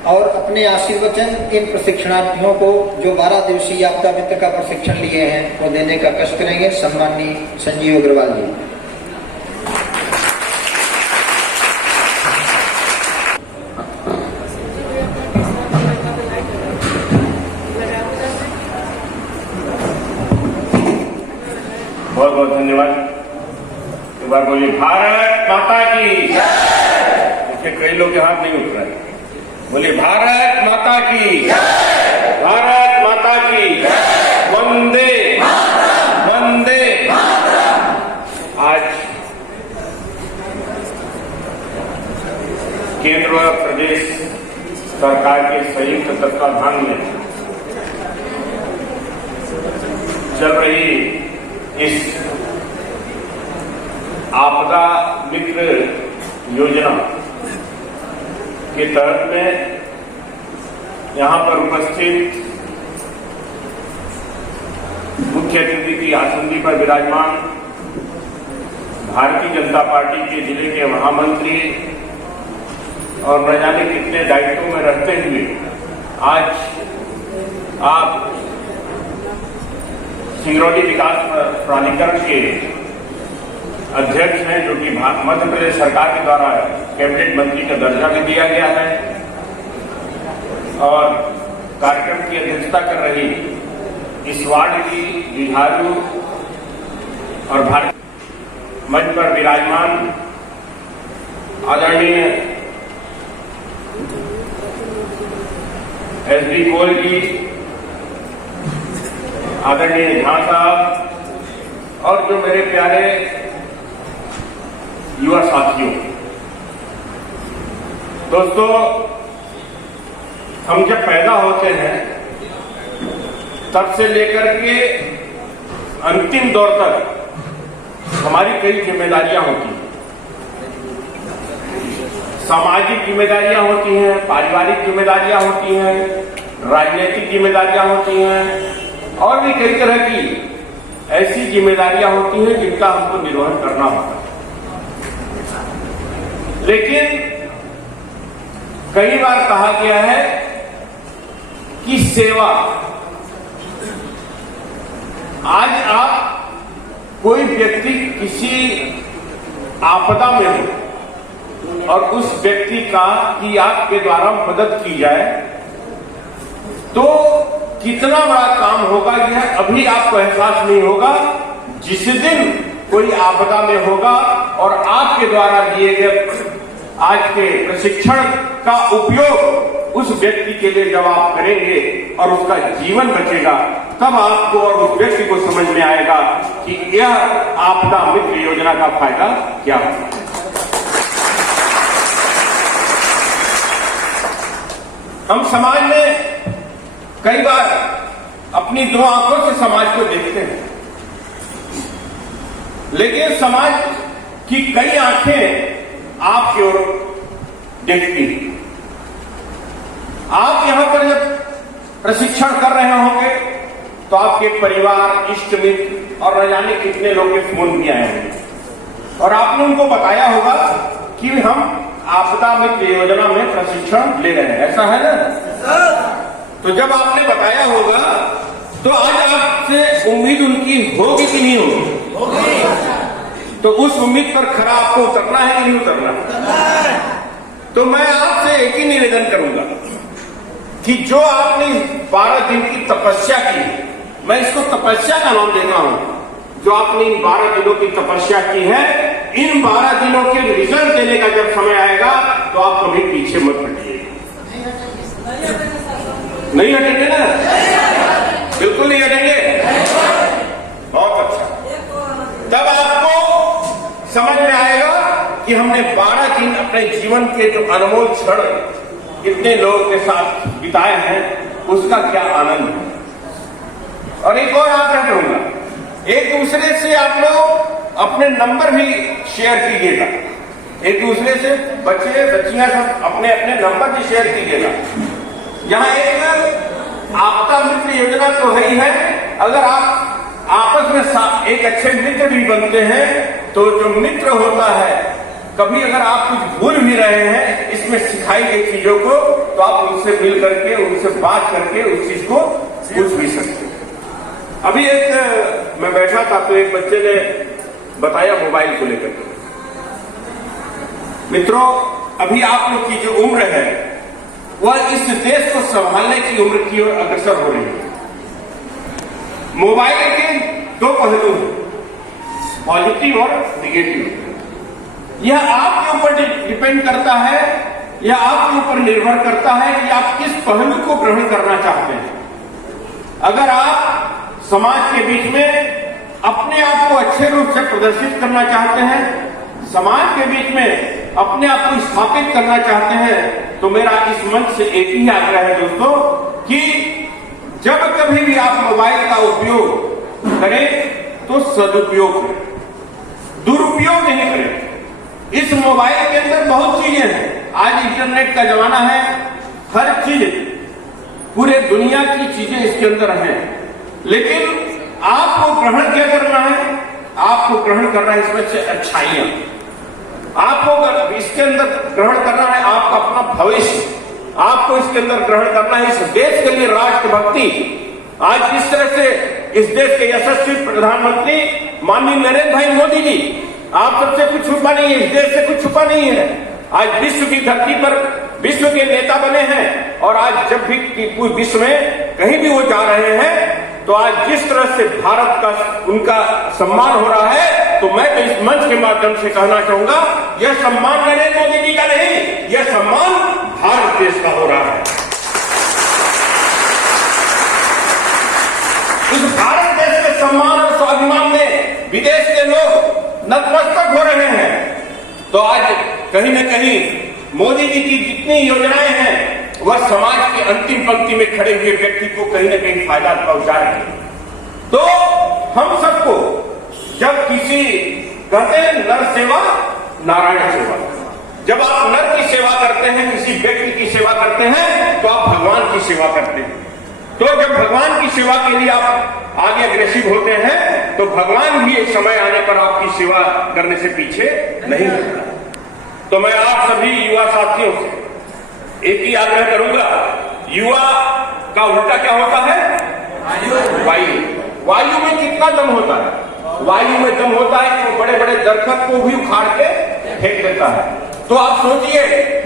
और अपने आशीर्वचन इन प्रशिक्षणार्थियों को जो 12 दिवसीय आपदा मित्र का प्रशिक्षण लिए हैं वो देने का कष्ट करेंगे। सम्माननीय संजीव अग्रवाल जी। बहुत बहुत धन्यवाद। एक बार बोलिए भारत माता की। देखिए कई लोग के हाथ नहीं उठ रहे। बोलिए भारत माता की, भारत माता की, वंदे वंदे। आज केंद्र व प्रदेश सरकार के संयुक्त तत्वाधान में चल रही इस आपदा मित्र योजना के तहत में यहां पर उपस्थित मुख्य अतिथि की आसंदी पर विराजमान भारतीय जनता पार्टी के जिले के महामंत्री और न जाने कितने दायित्वों में रहते हुए आज आप सिंगरौली विकास प्राधिकरण के अध्यक्ष हैं, जो कि मध्य प्रदेश सरकार के द्वारा कैबिनेट मंत्री का दर्जा भी दिया गया है, और कार्यक्रम की अध्यक्षता कर रही इस वार्ड की जुझारू और भारत मंच पर विराजमान आदरणीय एसडी कोल जी, आदरणीय झा साहब और जो मेरे प्यारे युवा साथियों। दोस्तों, हम जब पैदा होते हैं तब से लेकर के अंतिम दौर तक हमारी कई जिम्मेदारियां होती हैं। सामाजिक जिम्मेदारियां होती हैं, पारिवारिक जिम्मेदारियां होती हैं, राजनीतिक जिम्मेदारियां होती हैं और भी कई तरह की ऐसी जिम्मेदारियां होती हैं जिनका हमको निर्वहन करना होता है। लेकिन कई बार कहा गया है कि सेवा, आज आप कोई व्यक्ति किसी आपदा में हो और उस व्यक्ति की आपके द्वारा मदद की जाए तो कितना बड़ा काम होगा यह अभी आपको एहसास नहीं होगा। जिस दिन कोई आपदा में होगा और आपके द्वारा दिए गए आज के प्रशिक्षण का उपयोग उस व्यक्ति के लिए जब आप करेंगे और उसका जीवन बचेगा, तब आपको और उस व्यक्ति को समझ में आएगा कि यह आपदा मित्र योजना का फायदा क्या है। हम समाज में कई बार अपनी दो आंखों से समाज को देखते हैं, लेकिन समाज की कई आंखें आपकी ओर देखती हैं। आप यहां पर जब प्रशिक्षण कर रहे होंगे तो आपके परिवार, इष्ट मित्र और न जाने कितने लोग के फोन भी आए होंगे और आपने उनको बताया होगा कि हम आपदा मित्र योजना में प्रशिक्षण ले रहे हैं। ऐसा है ना? तो जब आपने बताया होगा तो आज आपसे उम्मीद उनकी होगी कि नहीं होगी? तो उस उम्मीद पर खरा आपको उतरना है कि नहीं उतरना? तो मैं आपसे एक ही निवेदन करूंगा कि जो आपने 12 दिन की तपस्या की, मैं इसको तपस्या का नाम देता हूं, जो आपने इन 12 दिनों की तपस्या की है, इन 12 दिनों के रिजल्ट देने का जब समय आएगा तो आप कभी पीछे मत हटिए। नहीं हटेंगे ना? बिल्कुल नहीं हटेंगे। बहुत अच्छा। तब आपको समझ में आएगा कि हमने 12 दिन अपने जीवन के जो अनमोल क्षण इतने लोगों के साथ बिताए हैं, उसका क्या आनंद है। और एक और आग्रह करूंगा, एक दूसरे से आप लोग अपने नंबर भी शेयर कीजिएगा। एक दूसरे से बच्चे बच्चियां सब अपने अपने नंबर भी शेयर कीजिएगा। यहाँ एक आपदा मित्र योजना तो है ही है, अगर आप आपस में एक अच्छे मित्र भी बनते हैं तो जो मित्र होता है कभी अगर आप कुछ भूल भी रहे हैं इसमें सिखाई गई चीजों को, तो आप उनसे मिल करके, उनसे बात करके उस चीज को पूछ भी सकते हैं। अभी मैं बैठा था तो एक बच्चे ने बताया मोबाइल को लेकर के। मित्रों, अभी आप लोग की जो उम्र है वह इस देश को संभालने की उम्र की ओर अग्रसर हो रही है। मोबाइल के दो पहलू हैं, पॉजिटिव और निगेटिव। यह आपके ऊपर डिपेंड करता है, यह आपके ऊपर निर्भर करता है कि आप किस पहलू को ग्रहण करना चाहते हैं। अगर आप समाज के बीच में अपने आप को अच्छे रूप से प्रदर्शित करना चाहते हैं, समाज के बीच में अपने आप को स्थापित करना चाहते हैं, तो मेरा इस मंच से एक ही आग्रह है दोस्तों कि जब कभी भी आप मोबाइल का उपयोग करें तो सदुपयोग करें, दुरुपयोग नहीं करें। इस मोबाइल के अंदर बहुत चीजें हैं। आज इंटरनेट का जमाना है, हर चीज, पूरे दुनिया की चीजें इसके अंदर हैं, लेकिन आपको ग्रहण क्या करना है? आपको ग्रहण करना है इसमें से अच्छाइयां। आपको इसके अंदर ग्रहण करना है आपका अपना भविष्य। आपको इसके अंदर ग्रहण करना है इस देश के लिए राष्ट्रभक्ति। आज जिस तरह से इस देश के यशस्वी प्रधानमंत्री माननीय नरेंद्र भाई मोदी जी, आप सबसे कुछ छुपा नहीं है, इस देश से कुछ छुपा नहीं है। आज विश्व की धरती पर विश्व के नेता बने हैं, और आज जब भी पूरे विश्व में कहीं भी वो जा रहे हैं, तो आज जिस तरह से भारत का उनका सम्मान हो रहा है, तो मैं तो इस मंच के माध्यम से कहना चाहूंगा, यह सम्मान नरेंद्र मोदी जी का नहीं, यह सम्मान भारत देश का हो रहा है। उस भारत देश के सम्मान और स्वाभिमान में विदेश के लोग नतमस्तक हो रहे हैं। तो आज कहीं न कहीं मोदी जी की जितनी योजनाएं हैं वह समाज की अंतिम पंक्ति में खड़े हुए व्यक्ति को कहीं न कहीं फायदा पहुंचा रहे हैं। तो हम सबको जब किसी कहते हैं नर सेवा नारायण सेवा, जब आप नर की सेवा करते हैं, किसी व्यक्ति की सेवा करते हैं, तो आप भगवान की सेवा करते हैं। तो जब भगवान की सेवा के लिए आप आगे अग्रेसिव होते हैं, तो भगवान भी एक समय आने पर आपकी सेवा करने से पीछे नहीं होता। तो मैं आप सभी युवा साथियों से एक ही आग्रह करूंगा, युवा का उल्टा क्या होता है? वायु। वायु में कितना दम होता है? वायु में दम होता है कि वो बड़े बड़े दरख्त को भी उखाड़ के फेंक देता है। तो आप सोचिए,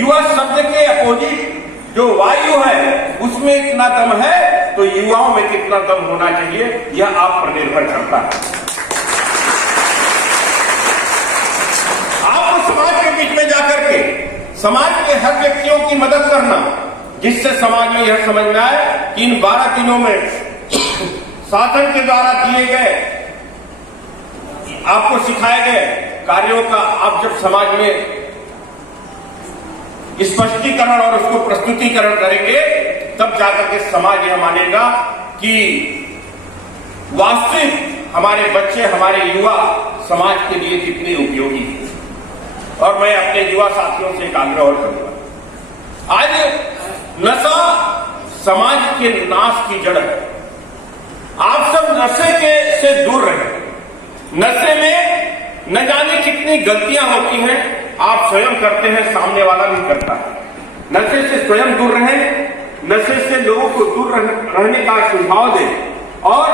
युवा शब्द के अपोजिट जो वायु है उसमें इतना दम है, तो युवाओं में कितना दम होना चाहिए, यह आप पर निर्भर करता है। आपको समाज के बीच में जाकर के समाज के हर व्यक्तियों की मदद करना, जिससे समाज में यह समझ में आए कि इन 12 दिनों में शासन के द्वारा दिए गए, आपको सिखाए गए कार्यों का आप जब समाज में स्पष्टीकरण और उसको प्रस्तुतिकरण करेंगे, तब जाकर के समाज यह मानेगा कि वास्तविक हमारे बच्चे, हमारे युवा समाज के लिए कितने उपयोगी हैं। और मैं अपने युवा साथियों से एक आग्रह और करूंगा, आज नशा समाज के नाश की जड़ है। आप सब नशे से दूर रहें। नशे में न जाने कितनी गलतियां होती हैं, आप स्वयं करते हैं, सामने वाला भी करता है। नशे से स्वयं दूर रहें, नशे से लोगों को दूर रहने का सुझाव दें, और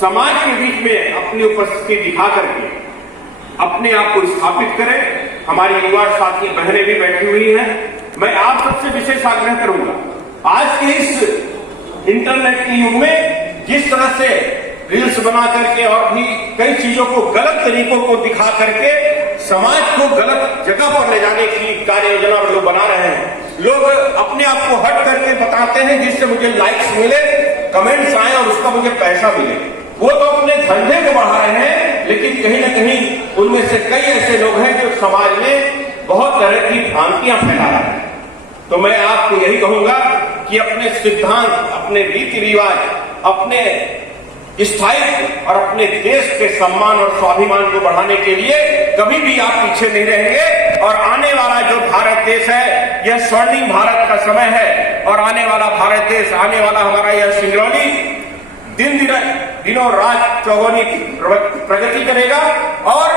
समाज के बीच में अपनी उपस्थिति दिखा करके अपने आप को स्थापित करें। हमारी युवा साथी बहनें भी बैठी हुई हैं। मैं आप सबसे विशेष आग्रह करूंगा, आज के इस इंटरनेट के युग में जिस तरह से रील्स बना करके और भी कई चीजों को, गलत तरीकों को दिखा करके समाज को गलत जगह पर ले जाने की कार्य योजना लोग बना रहे हैं। लोग अपने आप को हट करके बताते हैं जिससे मुझे लाइक्स मिले, कमेंट्स आए और उसका मुझे पैसा मिले। वो तो अपने धंधे को बढ़ा रहे हैं, लेकिन कहीं ना कहीं उनमें से कई ऐसे लोग हैं जो समाज में बहुत तरह की भ्रांतियां फैला रहे हैं। तो मैं आपको यही कहूंगा कि अपने सिद्धांत, अपने रीति रिवाज, अपने स्थायित्व और अपने देश के सम्मान और स्वाभिमान को बढ़ाने के लिए कभी भी आप पीछे नहीं रहेंगे। और आने वाला जो भारत देश है, यह स्वर्णिम भारत का समय है, और आने वाला भारत देश, आने वाला हमारा यह सिंगरौली दिन दिनों रात चौगुनी प्रगति करेगा, और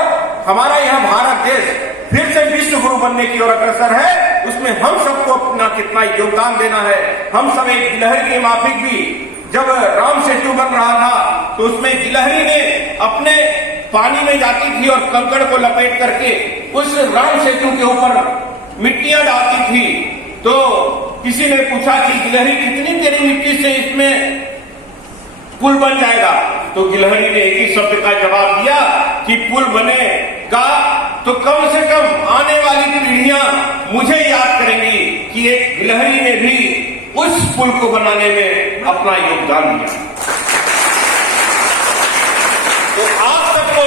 हमारा यह भारत देश फिर से विश्व गुरु बनने की ओर अग्रसर है, उसमें हम सबको अपना कितना योगदान देना है। हम सब एक गिलहरी के माफिक भी, जब राम सेतु बन रहा था तो उसमें गिलहरी ने अपने पानी में जाती थी और कंकड़ को लपेट करके उस राम सेतु के ऊपर मिट्टियां डालती थी। तो किसी ने पूछा कि गिलहरी कितनी तेरी मिट्टी से इसमें पुल बन जाएगा, तो गिलहरी ने एक ही शब्द का जवाब दिया कि पुल बनेगा तो कम से कम आने वाली पीढ़ियां मुझे याद करेंगी कि एक गिलहरी ने भी उस पुल को बनाने में अपना योगदान दिया। तो आप सबको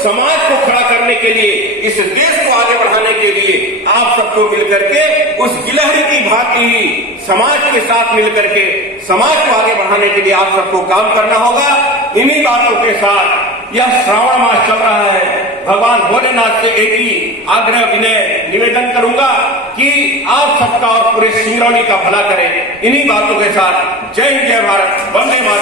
समाज को खड़ा करने के लिए, इस देश को आगे बढ़ाने के लिए आप सबको मिलकर के उस गिलहरी की भांति ही समाज के साथ मिलकर के समाज को आगे बढ़ाने के लिए आप सबको काम करना होगा। इन्हीं बातों के साथ यह श्रावण मास चल रहा है, भगवान भोलेनाथ से एक ही आग्रह विनय निवेदन करूंगा कि आप सबका और पूरे सिंगरौली का भला करें। इन्हीं बातों के साथ जय हिंद, जय भारत, वंदे मातरम।